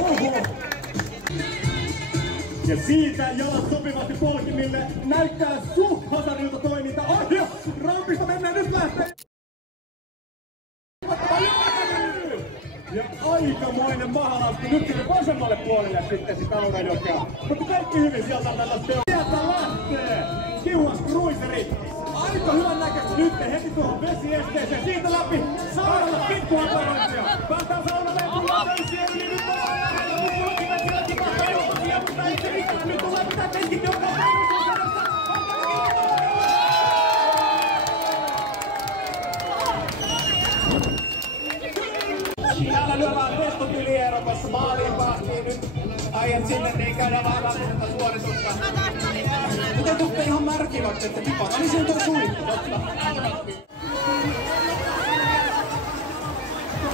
Oho! Ja siitä jalat sopivasti polkimille näyttää suht hasarilta toiminta. Oh, ja rampista mennään, nyt lähtee! Ja aikamoinen mahalasku nyt sinne vasemmalle puolelle sitten sitä Aurajokea. Mutta kaikki hyvin sieltä tällaista teosta. Sieltä lähtee Kiuas Cruiseri. Aika hyvän näköistä nyt heti tuohon vesiesteeseen. Siitä läpi saunalle pikkuaparointia. Päästään saunalle tullaan täysiä yli nyt nyt tullaan pitää keskittyä täällä lyövään testot yli Euroopassa. Maaliin päästiin nyt. Aiet sinne, niin käydään vähän tätä suoritusta. Miten tuutte ihan märkiä vaikka, että tipata? Niin siinä on tuo suihku, totta.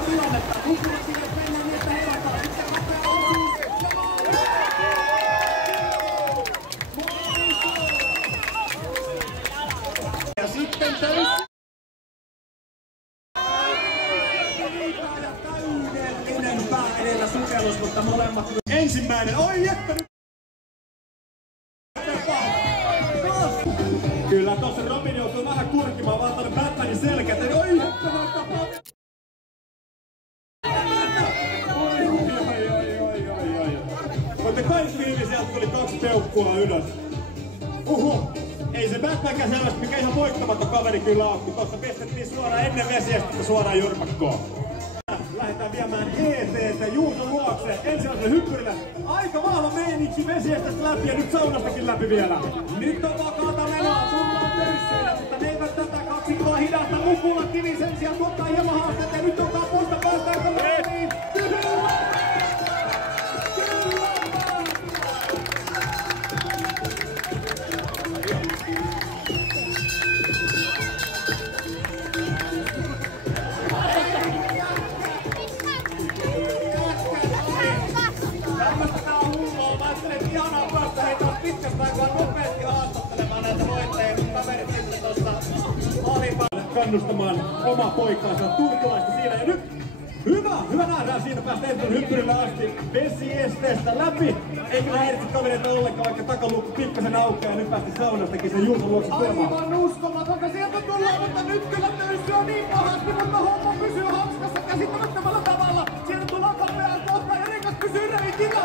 Tilannetta. Hukkuvat sinne mennään niin, että heilataan. Ja sitten täysin. Täydellinen pää edellä sukellus, mutta molemmat. Ensimmäinen, oi jättä! Kyllä tossa Robin joutuu vähän kurkimaan, vaan tonne Batmanin selkä. Oi jättä näyttää paljon! Mutta kaikki hyvin sieltä tuli 2 peukkua ylös. Ei se Batmankään sellaista, mikä ihan voittamaton kaveri kyllä on, kun tossa pistettiin suoraan ennen vesiestettä suoraan jyrpakkoon. Lähdetään viemään ET:tä Juuson luokse ensimmäiselle hyppyrille. Aika vahva meininki vesiestestä läpi ja nyt saunastakin läpi vielä. Nyt on vakaata menoa, tullaan töyssyillä, mutta ne eivät tätä kaksikkoa hidasta. Mukula Kivi sen sijaan tuottaa hieman haasteet ja nyt oltaan puolesta päästä aika meihin. Kannustamaan omaa poikaansa turkilaista siinä ja nyt hyvä nähdään siinä päästä ensin hyppyrille asti vesiesteestä läpi. Ei kyllä häiritse kavereita ollenkaan, vaikka takaluukku pikkasen aukeaa ja nyt päästi saunastakin sen Juuson luokse tulemaan. Aivan uskomatonta sieltä tullaan, mutta nyt kyllä töysy on niin pahasti, mutta homma pysyy hanskassa käsittämättömällä tavalla. Sieltä tullaan kapeaan kohtaan ja rengas pysyy reitinä.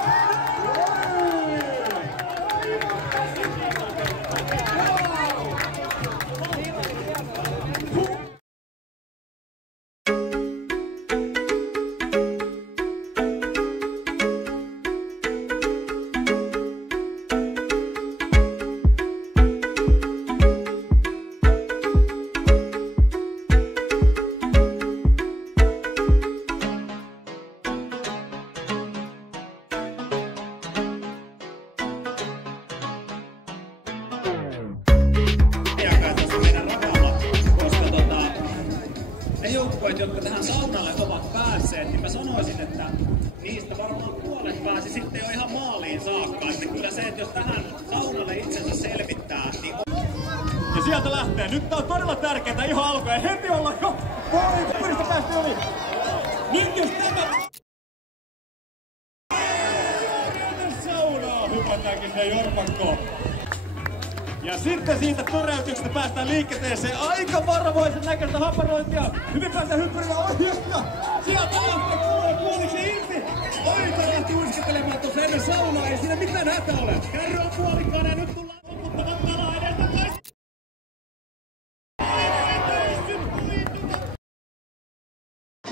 Joukkueet, jotka tähän saunalle ovat päässeet, niin mä sanoisin, että niistä varmaan puolet pääsi sitten jo ihan maaliin saakka. Että kyllä se, että jos tähän saunalle itsensä selvittää, niin ja sieltä lähtee. Nyt tää on todella tärkeää ihan alkuun. Ja heti ollaan jo puolista päästä yli. Nyt jos tämä saunaa hypätäänkin sinne jorpakkoon. Ja sitten siitä toreutuksesta päästään liikenteeseen. Aika varovaisen näköistä haparointia. Hyvin päästään hyppyrillä ohjasta. Sieltä lähtee puoliksi irti. Oita lähti uiskittelemaan tuossa ennen saunaa. Ei siinä mitään hätä ole. Kärry on puolikkaana ja nyt tullaan loputtamaan palaa edestä takaisin.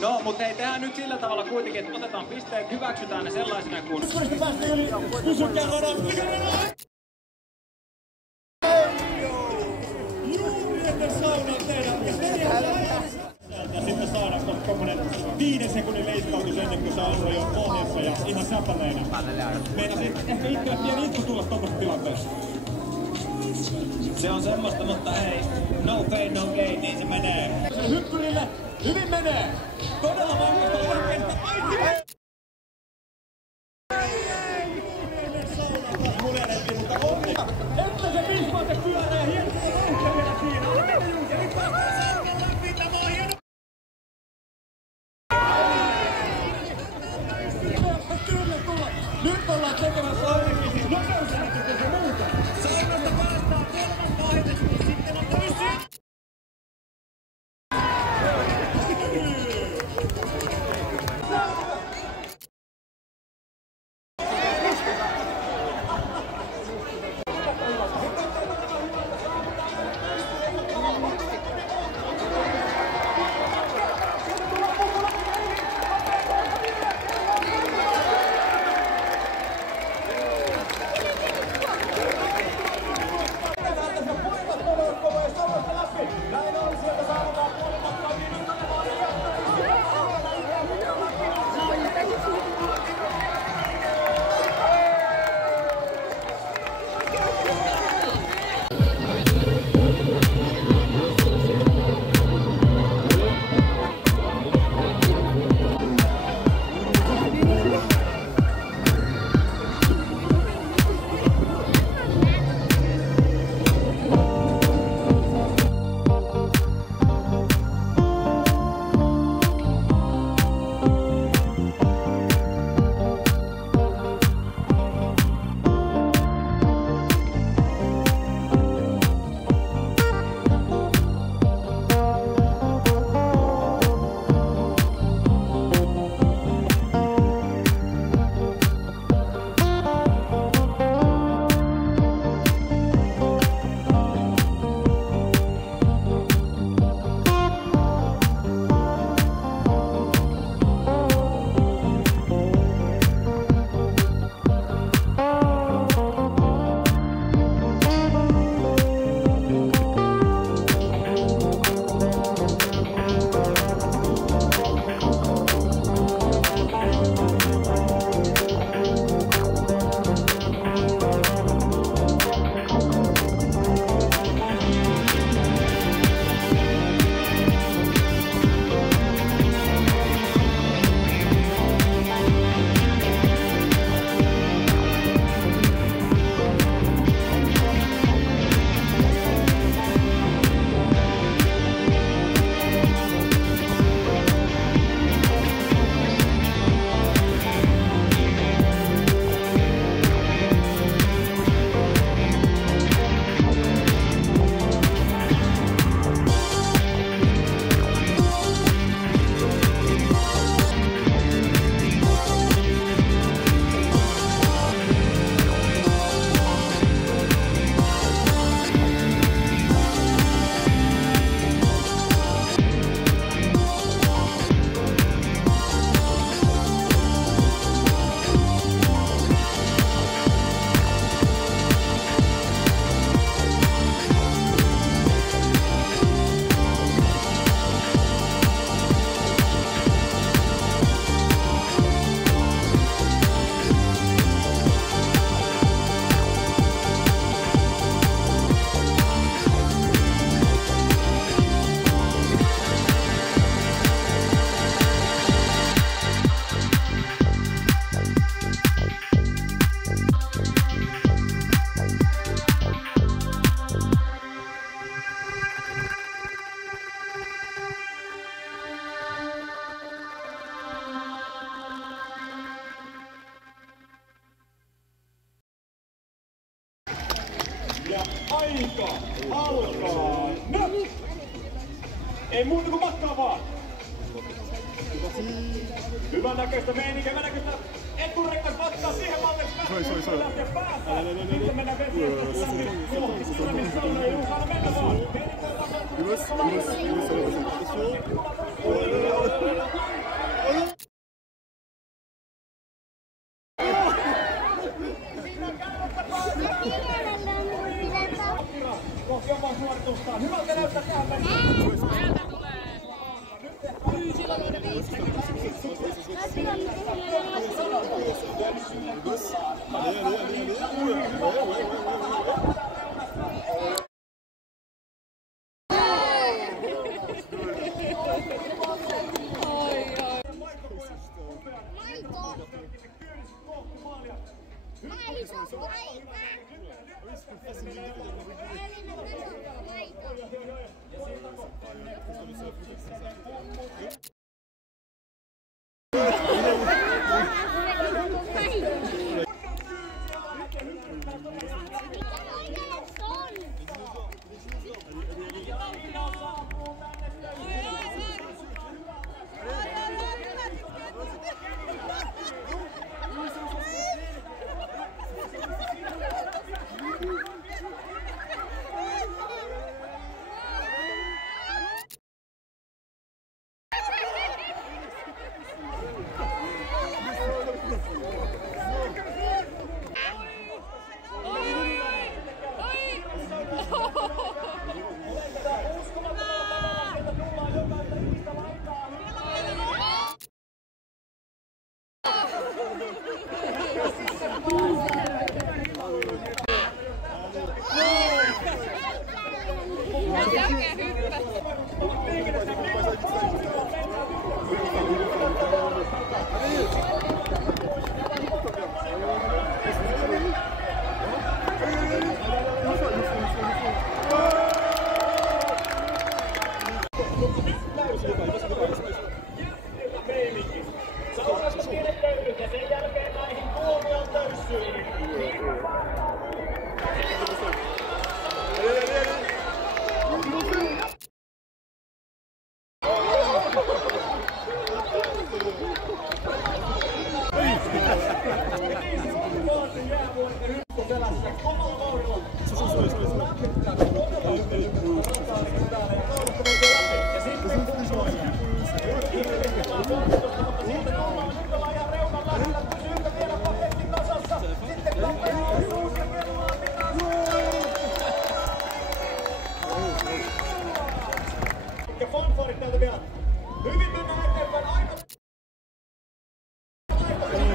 No, mutta ei tehdään nyt sillä tavalla kuitenkin, että otetaan pisteet, hyväksytään ne sellaisena kuin... Hyppyristä päästään yli. Pysy kerran. Ja sitten saadaan tommonen 5 sekunnin leiskautus ennen kuin saa olla jo pohjassa ja ihan säpäleinen. Meinasin ehkä itse pieni itku tulla tommoista tilanteessa. Se on semmoista, mutta hei, no pain, no gain, niin se menee. Se hyppyrille hyvin menee. Todella vaikeasta oikeasta. Että se Bismante pyörää hienosti ja vielä siinä. Ja nyt päästään saunan läpi. Tämä on hieno. ollaan tekemässä ainakin siis nopeusjärjestys ja muuta. Saunasta päästään kolmas vaihe, sitten on toisi. Ja aika alkaa nyt! Ei muuta kuin matkaa vaan! Hyvän näköistä meininkiä, hyvän näköistä eturekkas matkaa siihen mallille, että päästään lähteä päästään. Sitten mennään vesiin kohti Suomen saunaa ja saada mennä vaan. Kohti omaa suoritustaan. Hyvältä näyttää tähän mennessä. Sieltä tulee!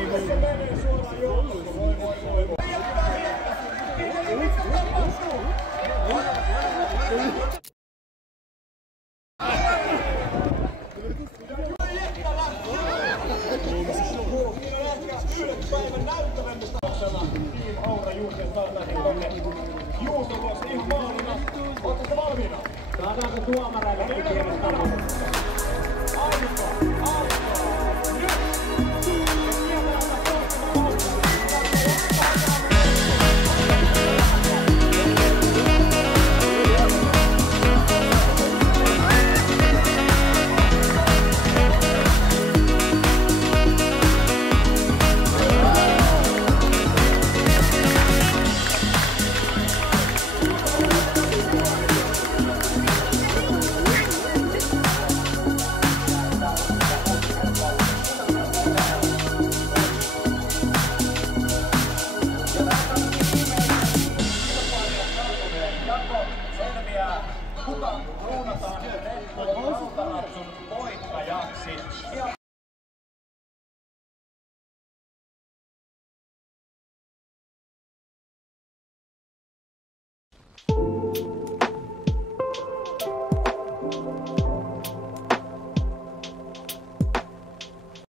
Sinne se menee suoraan johtoon. Voi. Mitä tapahtuu? Päivän näyttävämmistä oksana Team Aura Juuso saataisiin tonne Juuson vuoksi ihan maalina. Ootte valmiina? Saadaanko tuomareillekin pienen tarvon? Alkaa! Nyt! Kuka ruunataan?